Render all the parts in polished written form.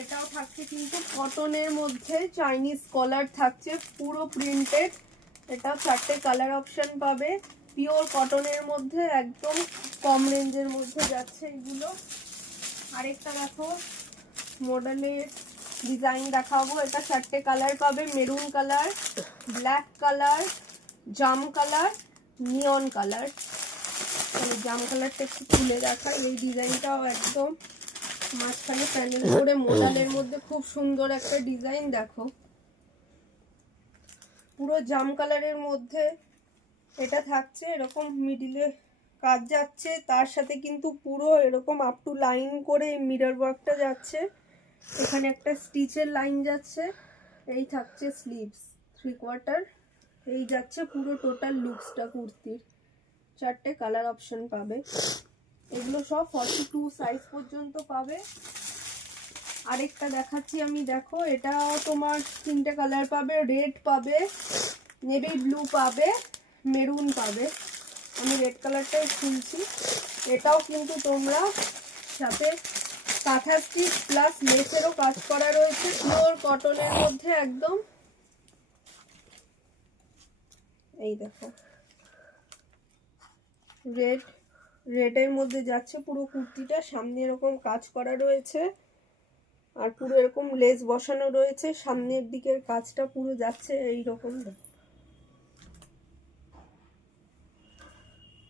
এটাও থাকছে কিন্তু কটনের মধ্যে, চাইনিজ কলার থাকছে, পুরো প্রিন্টেড। এটা 4টে কালার অপশন পাবে, পিওর কটনের মধ্যে, একদম কম রেঞ্জের মধ্যে যাচ্ছে এগুলো। আরেকটা দেখো মডেলের ডিজাইন দেখাবো, এটা 4টে কালার পাবে, মেরুন কালার, ব্ল্যাক কালার, জাম কালার, নিয়ন কালার। জাম কালারটা একটু খুলে দেখাই, এই ডিজাইনটাও একদম মাঝখানে প্যানেল করে মডেলের মধ্যে খুব সুন্দর একটা ডিজাইন। দেখো পুরো জাম কালারের মধ্যে এটা থাকছে, এরকম মিডিলে কাজ যাচ্ছে, তার সাথে কিন্তু পুরো এরকম আপ টু লাইন করে মিরর ওয়ার্কটা যাচ্ছে, এখানে একটা স্টিচের লাইন যাচ্ছে। এই থাকছে স্লিভস 3/4, এই যাচ্ছে পুরো টোটাল লুকসটা কুর্তির। 4টে কালার অপশন পাবে, এগুলো সব 42 সাইজ পর্যন্ত পাবে। আরেকটা দেখাচ্ছি আমি, দেখো এটাও তোমার 3টে কালার পাবে, রেড পাবে, নেভি ব্লু পাবে, মেরুন পাবে। আমি রেড কালারটাই খুলছি। এটাও কিন্তু তোমরা সাথে কাঁথা স্টিচ প্লাস লেসেরও কাজ করা রয়েছে, পিওর কটনের মধ্যে একদম। এই দেখো রেডের মধ্যে যাচ্ছে পুরো কুর্তিটা, সামনে এরকম কাজ করা রয়েছে, আর পুরো এরকম লেস বসানো রয়েছে, সামনের দিকের কাজটা পুরো যাচ্ছে এইরকম।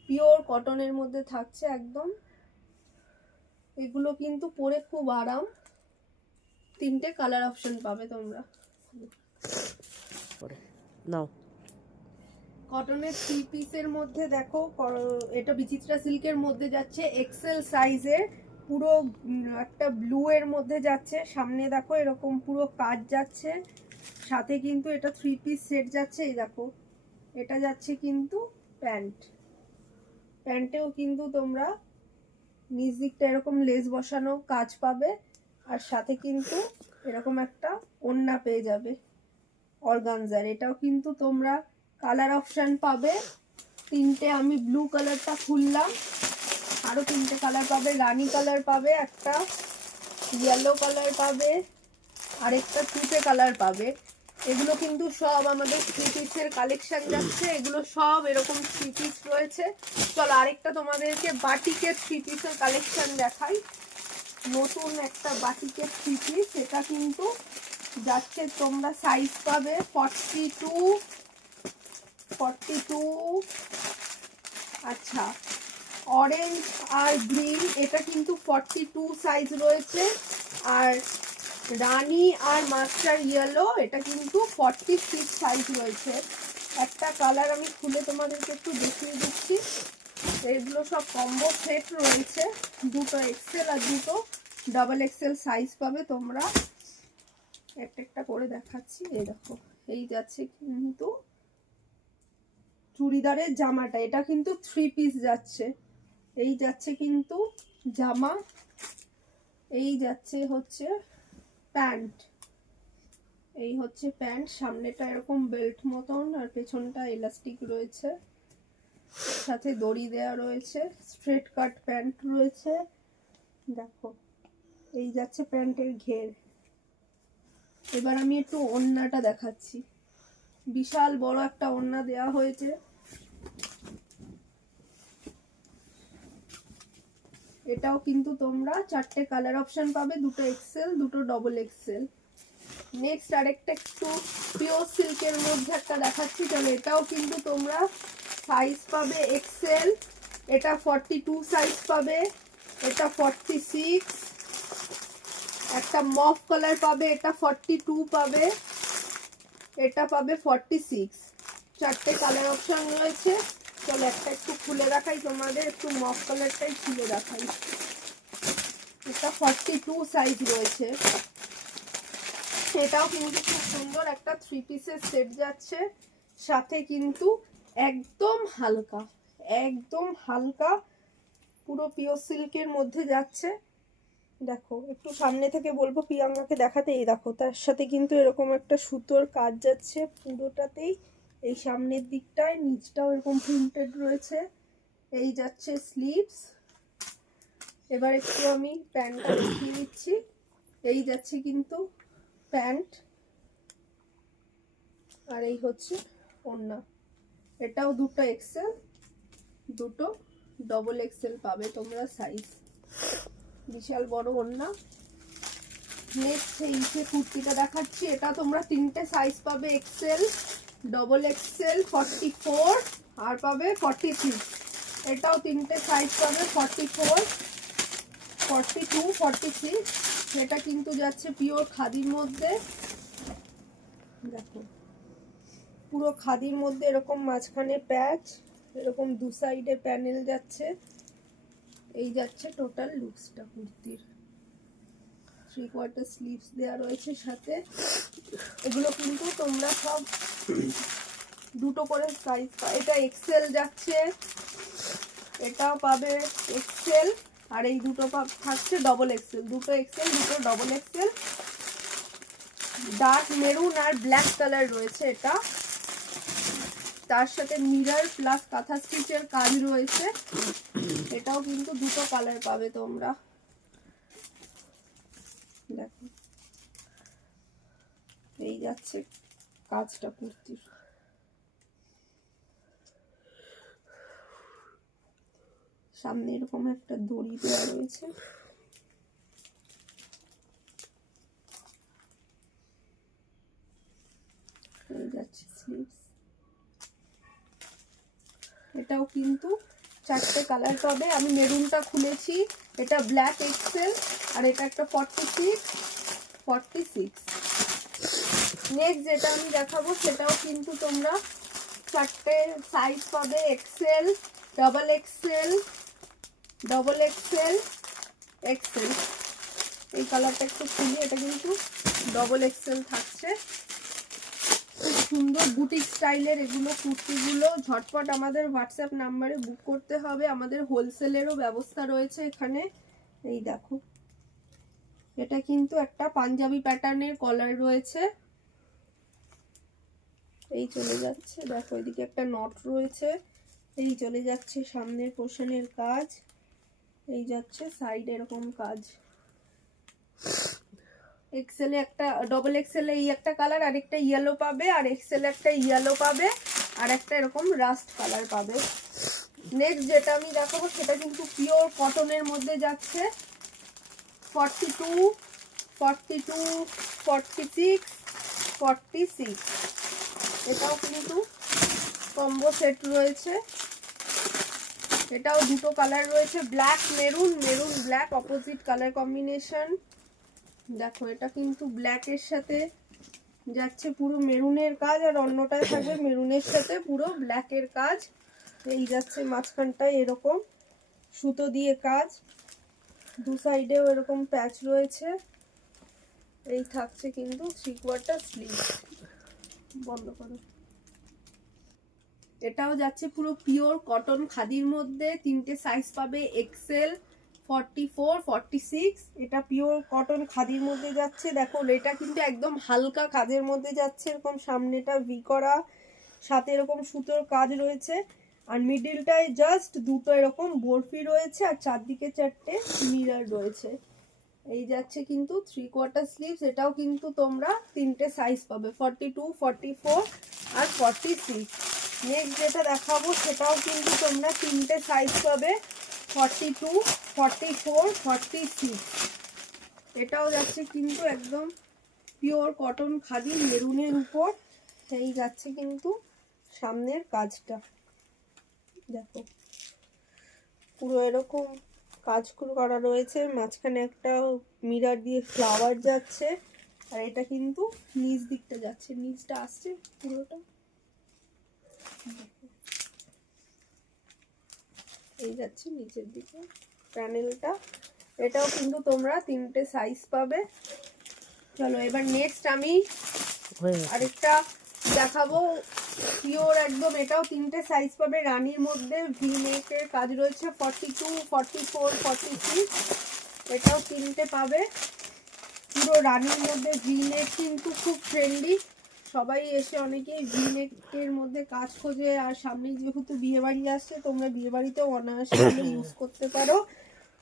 পিওর কটনের মধ্যে থাকছে একদম, এগুলো কিন্তু পরে খুব আরাম। 3টে কালার অপশন পাবে তোমরা। নাও কটনের 3 পিসের মধ্যে দেখো, এটা বিচিত্রা সিল্কের মধ্যে যাচ্ছে, এক্সেল সাইজের, পুরো একটা ব্লু এর মধ্যে যাচ্ছে, সামনে দেখো এরকম পুরো কাজ যাচ্ছে, সাথে কিন্তু এটা 3 পিস সেট যাচ্ছে। এই দেখো এটা যাচ্ছে কিন্তু প্যান্টেও কিন্তু তোমরা নিচ দিকটা এরকম লেস বসানো কাজ পাবে, আর সাথে কিন্তু এরকম একটা ওড়না পেয়ে যাবে অর্গানজার। এটাও কিন্তু তোমরা কালার অপশন পাবে 3টে। আমি ব্লু কালারটা খুললাম, আরো 3টে কালার পাবে, রানী কালার পাবে, একটা ইয়েলো কালার পাবে, আরেকটা তুতে কালার পাবে। এগুলো কিন্তু সব আমাদের 3 পিসের কালেকশন যাচ্ছে, এগুলো সব এরকম 3 পিস রয়েছে। চলো আরেকটা তোমাদেরকে বাটিকের 3 পিসের কালেকশন দেখাই। নতুন একটা বাটিকের 3 পিস, এটা কিন্তু যাচ্ছে, তোমরা সাইজ পাবে 42, আচ্ছা অরেঞ্জ আর গ্রিন, এটা কিন্তু 42 সাইজ রয়েছে, আর রানী আর মাস্টার ইয়েলো এটা কিন্তু 46 সাইজ রয়েছে। একটা কালার আমি খুলে তোমাদেরকে একটু দেখিয়ে দিচ্ছি। এগুলো সব কম্বো সেট রয়েছে, দুটো এক্সেল আর দুটো ডাবল এক্সেল সাইজ পাবে তোমরা। একটা করে দেখাচ্ছি। এই দেখো এই যাচ্ছে কিন্তু চুড়িদারের জামাটা, এটা কিন্তু 3 পিস যাচ্ছে। এই যাচ্ছে কিন্তু জামা, এই যাচ্ছে হচ্ছে প্যান্ট, এই হচ্ছে প্যান্ট, সামনেটা এরকম বেল্ট মতন আর পেছনটা ইলাস্টিক রয়েছে, সাথে দড়ি দেওয়া রয়েছে, স্ট্রেট কাট প্যান্ট রয়েছে। দেখো এই যাচ্ছে প্যান্টের ঘের। এবার আমি একটু ওড়নাটা দেখাচ্ছি, বিশাল বড় একটা ওড়না দেওয়া হয়েছে। এটাও কিন্তু তোমরা 4টে কালার অপশন পাবে, দুটো এক্সেল দুটো ডবল এক্সেল। নেক্সট আরেকটা একটু পিওর সিল্কের মধ্যে একটা দেখাচ্ছি, চলো এটাও কিন্তু তোমরা সাইজ পাবে এক্সেল, এটা 42 সাইজ পাবে, এটা 46, একটা মফ কালার পাবে, এটা 42 পাবে, এটা পাবে 46। 4টে কালার অপশন রয়েছে। চলো একটা একটু খুলে দেখাই তোমাদের, একটু মফ কালারটাই খুলে দেখাই। এটা 42 সাইজ রয়েছে, এটাও কিন্তু খুব সুন্দর একটা 3 পিসের সেট যাচ্ছে, সাথে কিন্তু একদম হালকা পুরো পিওর সিল্কের মধ্যে যাচ্ছে। দেখো একটু সামনে থেকে বলবো প্রিয়াঙ্কাকে দেখাতে। এই দেখো তার সাথে কিন্তু এরকম একটা সুতোর কাজ যাচ্ছে পুরোটাতেই, এই সামনের দিকটায়, নিচটাও এরকম প্রিন্টেড রয়েছে। এই যাচ্ছে স্লিভস। এবার একটু আমি প্যান্টটা দেখিয়ে দিচ্ছি। এই যাচ্ছে কিন্তু প্যান্ট, আর এই হচ্ছে ওড়না। এটাও দুটো এক্সেল, দুটো ডবল এক্সেল পাবে তোমরা সাইজ, বিশাল বড় ওড়না। নেক্সট এই যে কুর্তিটা দেখাচ্ছি, এটা তোমরা তিনটে সাইজ পাবে, এক্সেল, ডবল এক্সেল, 44 আর পাবে 43। এটাও তিনটে সাইজ পাবে, 44, 42, 46। এটা কিন্তু যাচ্ছে পিওর খাদির মধ্যে। দেখো পুরো খাদির মধ্যে এরকম মাঝখানে প্যাচ, এরকম দু সাইডে প্যানেল যাচ্ছে। এই যাচ্ছে টোটাল লুকসটা কুর্তির। 3/4 স্লিভস দেওয়া রয়েছে সাথে। এগুলো কিন্তু তোমরা সব দুটো করে সাইজ পাবে। এটা এক্সেল যাচ্ছে, এটাও পাবে এক্সেল, আর এই দুটো থাকছে ডবল এক্সেল, দুটো এক্সেল, দুটো ডবল এক্সেল। ডার্ক মেরুন আর ব্ল্যাক কালার রয়েছে এটা, তার সাথে মিরর প্লাস কাঁথা স্টিচের কাজ রয়েছে। এটাও কিন্তু দুটো কালার পাবে তোমরা। দেখো এই যাচ্ছে কাজটা কুর্তির। সামনে এরকম একটা দড়ি দেওয়া রয়েছে। এই যাচ্ছে স্লিভস। এটাও কিন্তু চারটে কালার পাবে। আমি মেরুনটা খুলেছি, এটা ব্ল্যাক এক্সেল, আর এটা একটা 46, 46। নেক্সট যেটা আমি দেখাবো সেটাও কিন্তু তোমরা চারটে সাইজ পাবে, XL, double XL, double XL, XL. এই কালারটা একটু খুলি, এটা কিন্তু ডবল এক্সেল থাকছে। খুব সুন্দর বুটিক স্টাইলের এগুলো কুর্তিগুলো। ঝটপট আমাদের হোয়াটসঅ্যাপ নাম্বারে বুক করতে হবে, আমাদের হোলসেলেরও ব্যবস্থা রয়েছে এখানে। এই দেখো এটা কিন্তু একটা পাঞ্জাবি প্যাটার্নের কলার রয়েছে, এই চলে যাচ্ছে। দেখো এদিকে একটা নট রয়েছে, এই চলে যাচ্ছে সামনের পোর্শনের কাজ, এই যাচ্ছে সাইড এরকম কাজ। এক্সেলে একটা, ডবল এক্সেলে এই একটা কালার, আর একটা ইয়েলো পাবে, আর এক্সেলে একটা ইয়েলো পাবে, আর একটা এরকম রাস্ট কালার পাবে। নেক্সট যেটা আমি দেখাবো সেটা কিন্তু পিওর কটনের মধ্যে যাচ্ছে, 42, 42, 46, 46। এটাও কিন্তু কম্বো সেট রয়েছে। এটাও দুটো কালার রয়েছে, black maroon, maroon black, opposite colour combination. দেখো এটা কিন্তু ব্ল্যাকের সাথে যাচ্ছে পুরো মেরুনের কাজ, আর অন্যটায় থাকবে মেরুনের সাথে পুরো ব্ল্যাকের কাজ। এই যাচ্ছে মাঝখানটায় এরকম সুতো দিয়ে কাজ, দু সাইডেও এরকম প্যাচ রয়েছে। এই থাকছে কিন্তু 3/4 স্লিভ। বন্ধ করো। এটাও যাচ্ছে পুরো পিওর কটন খাদির মধ্যে, তিনটে সাইজ পাবে, এক্সেল, 44, 46। এটা পিওর কটন খাদির মধ্যে যাচ্ছে। দেখো এটা কিন্তু একদম হালকা কাজের মধ্যে যাচ্ছে, এরকম সামনেটা ভি করা, সাথে এরকম সুতোর কাজ রয়েছে, আর মিডিলটায় জাস্ট দুটো এরকম বরফি রয়েছে, আর চারদিকে চারটে মিরর রয়েছে। এই যাচ্ছে কিন্তু 3/4 স্লিভস। এটাও কিন্তু তোমরা তিনটে সাইজ পাবে, 42, 44 আর 46। নেক্সট যেটা দেখাবো সেটাও কিন্তু তোমরা তিনটে সাইজ পাবে, 42, 44, 46। এটাও যাচ্ছে কিন্তু একদম পিওর কটন খাদি মেরুনের উপর। এই যাচ্ছে কিন্তু সামনের কাজটা। দেখো পুরো এরকম কাজ করা রয়েছে, মাঝখানে একটা মিরর দিয়ে ফ্লাওয়ার যাচ্ছে, আর এটা কিন্তু নিচ দিকটা যাচ্ছে, নিচটা আসছে পুরোটা। এই যাচ্ছে নিচের দিকে প্যানেলটা। এটাও কিন্তু তোমরা তিনটে সাইজ পাবে। চলো এবার নেক্সট আমি আরেকটা দেখাবো পিওর একদম। এটাও তিনটে সাইজ পাবে, রানীর মধ্যে ভি নেকের কাজ রয়েছে, 42, 44, 46। এটাও তিনটে পাবে পুরো রানীর মধ্যে। ভি নেক কিন্তু খুব ট্রেন্ডি, সবাই এসে অনেকেই ভি নেকের মধ্যে কাজ খোঁজে, আর সামনে যেহেতু বিয়ে বাড়ি আসছে, তোমরা বিয়ে বাড়িতেও অনায়াসে ইউজ করতে পারো।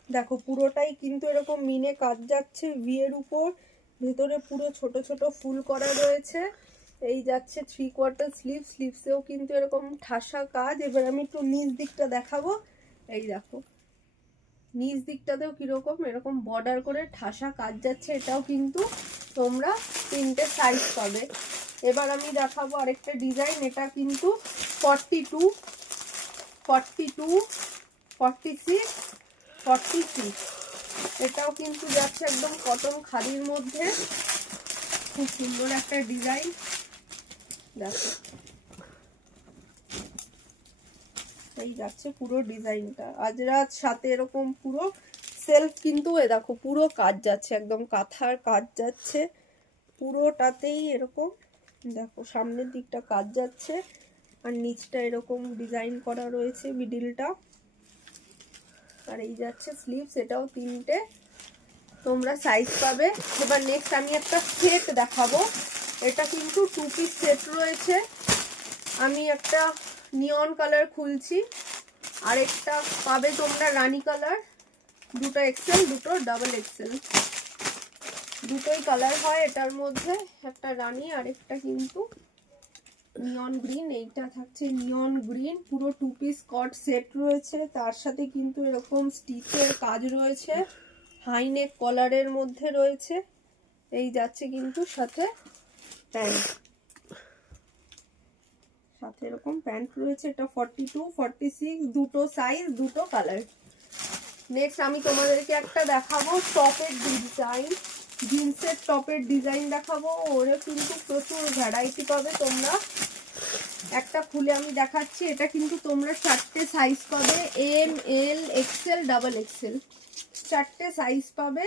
দেখো পুরোটাই কিন্তু এরকম মিনে কাজ যাচ্ছে ভি এর উপর, ভেতরে পুরো ছোট ছোট ফুল করা রয়েছে। এই যাচ্ছে 3/4 স্লিভ, স্লিভসেও কিন্তু এরকম ঠাসা কাজ। এবার আমি একটু নিচ দিকটা দেখাবো। এই দেখো নিচ দিকটাতেও কিরকম এরকম বর্ডার করে ঠাসা কাজ যাচ্ছে। এটাও কিন্তু তোমরা 3টে সাইজ পাবে। এবার আমি দেখাবো আরেকটা ডিজাইন। এটা কিন্তু 42, 42, 46, 46, এটাও কিন্তু যাচ্ছে একদম কটন খাদির মধ্যে। খুব সুন্দর একটা ডিজাইন। দেখো এই যাচ্ছে পুরো ডিজাইনটা আজরাত সাথে এরকম পুরো সেলফ কিন্তু এ দেখো পুরো কাজ যাচ্ছে, একদম কাঁথার কাজ যাচ্ছে পুরোটাতেই এরকম। দেখো সামনের দিকটা কাজ যাচ্ছে আর নিচটা এরকম ডিজাইন করা রয়েছে মিডিলটা। আর এই যাচ্ছে স্লিভস, এটাও 3টে তোমরা সাইজ পাবে। এবার নেক্সট আমি একটা সেট দেখাবো। এটা কিন্তু 2 পিস সেট রয়েছে। আমি একটা নিয়ন কালার খুলছি, আর একটা পাবে তোমরা রানী কালার। দুটো এক্সেল, দুটো ডাবল এক্সেল, দুটোই কালার হয় এটার মধ্যে। একটা রানী আর একটা কিন্তু নিয়ন গ্রিন। এইটা থাকছে নিয়ন গ্রিন। পুরো 2 পিস কট সেট রয়েছে, তার সাথে কিন্তু এরকম স্টিচের কাজ রয়েছে, হাই নেক কলারের মধ্যে রয়েছে। এই যাচ্ছে কিন্তু সাথে প্যান্ট, সাথে এরকম প্যান্ট রয়েছে। এটা 42, 46, দুটো সাইজ, দুটো কালার। নেক্সট আমি তোমাদেরকে একটা দেখাবো টপের ডিজাইন, জিন্সের টপের ডিজাইন দেখাবো। ওরে কিন্তু প্রচুর ভ্যারাইটি পাবে তোমরা। একটা খুলে আমি দেখাচ্ছি। এটা কিন্তু তোমরা 4টে সাইজ পাবে, এম, এল, এক্সেল, ডাবল এক্সেল, 4টে সাইজ পাবে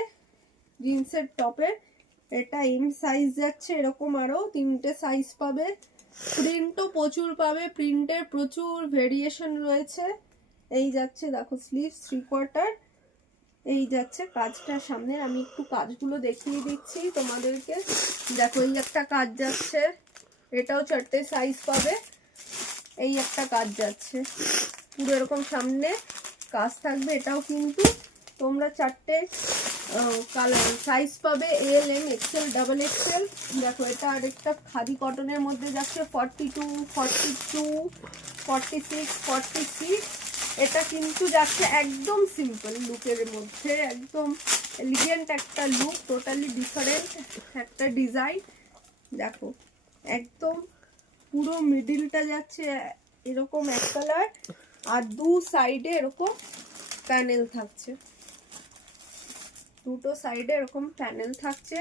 জিন্সের টপের। এটা এম সাইজ যাচ্ছে, এরকম আরো 3টে সাইজ পাবে। প্রিন্টও প্রচুর পাবে, প্রিন্টের প্রচুর ভেরিয়েশন রয়েছে। এই যাচ্ছে দেখো স্লিভস 3/4। এই যাচ্ছে কাজটা সামনে, আমি একটু কাজগুলো দেখিয়ে দিচ্ছি তোমাদেরকে। দেখো এই একটা কাজ যাচ্ছে, এটাও 4টে সাইজ পাবে। এই একটা কাজ যাচ্ছে পুরো এরকম সামনে কাজ থাকবে। এটাও কিন্তু তোমরা 4টে কালার সাইজ পাবে, L, M, XL, double Excel. দেখো এটা আরেকটা খাদি কটনের মধ্যে যাচ্ছে 42, 42, 46, 46। এটা কিন্তু যাচ্ছে একদম সিম্পল লুকের মধ্যে, একদম এলিগেন্ট একটা লুক, টোটালি ডিফারেন্ট একটা ডিজাইন। দেখো একদম পুরো মিডিলটা যাচ্ছে এরকম এক কালার, আর দু সাইডে এরকম প্যানেল থাকছে, দুটো সাইডে এরকম প্যানেল থাকছে।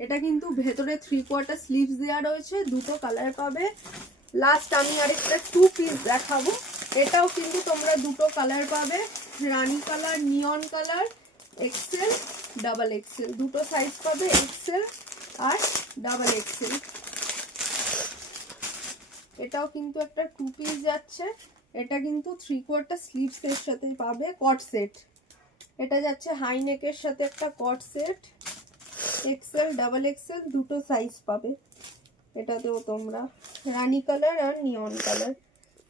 এটা কিন্তু ভেতরে 3/4 স্লিভস দেওয়া রয়েছে, দুটো কালার পাবে। লাস্ট আমি আরেকটা 2 পিস দেখাবো। এটাও কিন্তু তোমরা দুটো কালার পাবে, রানী colour, neon colour, XL, double XL, দুটো সাইজ পাবে, এক্সেল আর ডাবল এক্সেল। এটাও কিন্তু একটা 2 পিস যাচ্ছে। এটা কিন্তু 3/4 স্লিভস এর সাথে পাবে কট সেট। এটা যাচ্ছে হাই নেকের সাথে একটা কট সেট, এক্সেল, ডাবল এক্সেল, দুটো সাইজ পাবে। এটাতেও তোমরা রানী কালার আর নিয়ন কালার।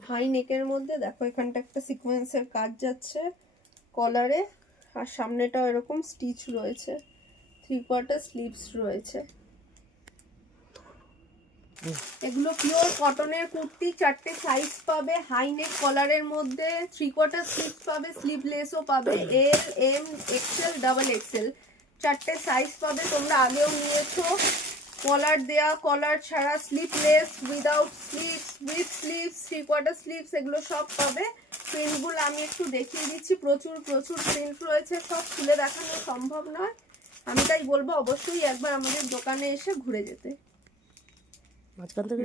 হাই নেকের মধ্যে দেখো এখানটা একটা সিকোয়েন্সের কাজ যাচ্ছে কলারে, আর সামনেটাও এরকম স্টিচ রয়েছে, 3/4 স্লিভস রয়েছে। এগুলো পিওর কটনের কুর্তি, 4টে সাইজ পাবে, হাই নেক কলারের মধ্যে, 3/4 স্লিভ পাবে, স্লিভলেসও পাবে, L, M, XL, double XL, 4টে সাইজ পাবে। তোমরা আগেও নিয়েছো, কলার দেয়া, কলার ছাড়া, sleeveless, without sleeves, with sleeves, 3/4 sleeves, এগুলো সব পাবে। প্রিন্টগুলো আমি একটু দেখিয়ে দিচ্ছি, প্রচুর প্রচুর প্রিন্ট রয়েছে, সব খুলে দেখানো সম্ভব নয়। আমি তাই বলবো অবশ্যই একবার আমাদের দোকানে এসে ঘুরে যেতে। মাঝখান থেকে